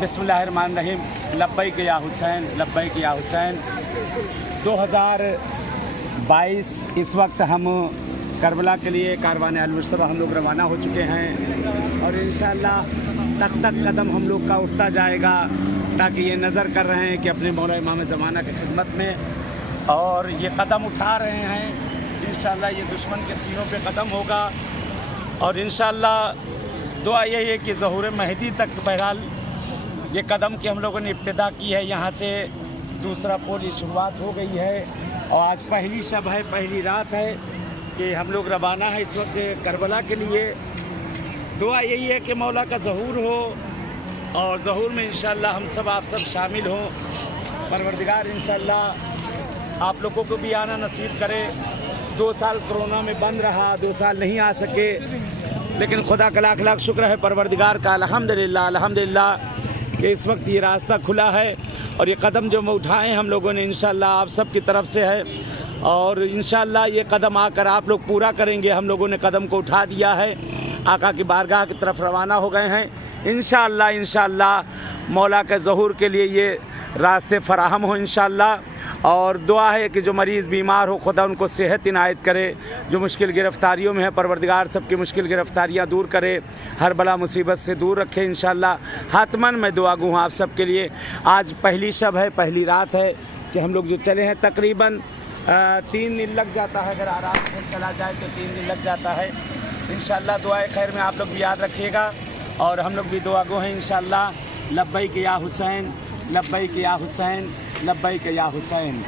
बिस्मिल्लाहिर्रहमानिर्रहीम। लब्बैक या हुसैन, लब्बैक या हुसैन। 2022 इस वक्त हम करबला के लिए कारवान अल-मुस्तफ़ा हम लोग रवाना हो चुके हैं और इंशाअल्लाह तक कदम हम लोग का उठता जाएगा, ताकि ये नज़र कर रहे हैं कि अपने मौला इमाम ज़माना की खिदमत में और ये कदम उठा रहे हैं। इंशाअल्लाह ये दुश्मन के सीनों पे कदम होगा और इंशाअल्लाह दुआ यही है कि ज़हूर मेहदी तक बहरहाल ये कदम की हम लोगों ने इब्तिदा की है। यहाँ से दूसरा पोल की शुरुआत हो गई है और आज पहली शब है, पहली रात है कि हम लोग रवाना है इस वक्त करबला के लिए। दुआ यही है कि मौला का ज़हूर हो और ज़हूर में इंशाअल्लाह हम सब आप सब शामिल हों। परवरदिगार इंशाअल्लाह आप लोगों को भी आना नसीब करे। 2 साल कोरोना में बंद रहा, 2 साल नहीं आ सके, लेकिन खुदा का लाख लाख शुक्र है परवरदिगार का, अल्हम्दुलिल्लाह अल्हम्दुलिल्लाह कि इस वक्त ये रास्ता खुला है और ये कदम जो उठाए हम लोगों ने इंशाअल्लाह आप सब की तरफ से है और इंशाअल्लाह ये कदम आकर आप लोग पूरा करेंगे। हम लोगों ने कदम को उठा दिया है, आका की बारगाह की तरफ रवाना हो गए हैं। इंशाअल्लाह मौला के ज़हूर के लिए ये रास्ते फराहम हो इंशाअल्लाह। और दुआ है कि जो मरीज़ बीमार हो खुदा उनको सेहत इनायत करे, जो मुश्किल गिरफ़्तारियों में है परवरदिगार सबकी मुश्किल गिरफ़्तारियाँ दूर करे, हर बला मुसीबत से दूर रखे इंशाअल्लाह। हातमन मैं दुआ गूँ आप सब के लिए। आज पहली शब है, पहली रात है कि हम लोग जो चले हैं तकरीबन 3 दिन लग जाता है, अगर आराम से चला जाए तो 3 दिन लग जाता है इंशाअल्लाह। दुआए खैर में आप लोग भी याद रखिएगा और हम लोग भी दुआ गो हैं इंशाअल्लाह। लब्बैक या हुसैन, लब्बैक या हुसैन, लब्बैक या हुसैन।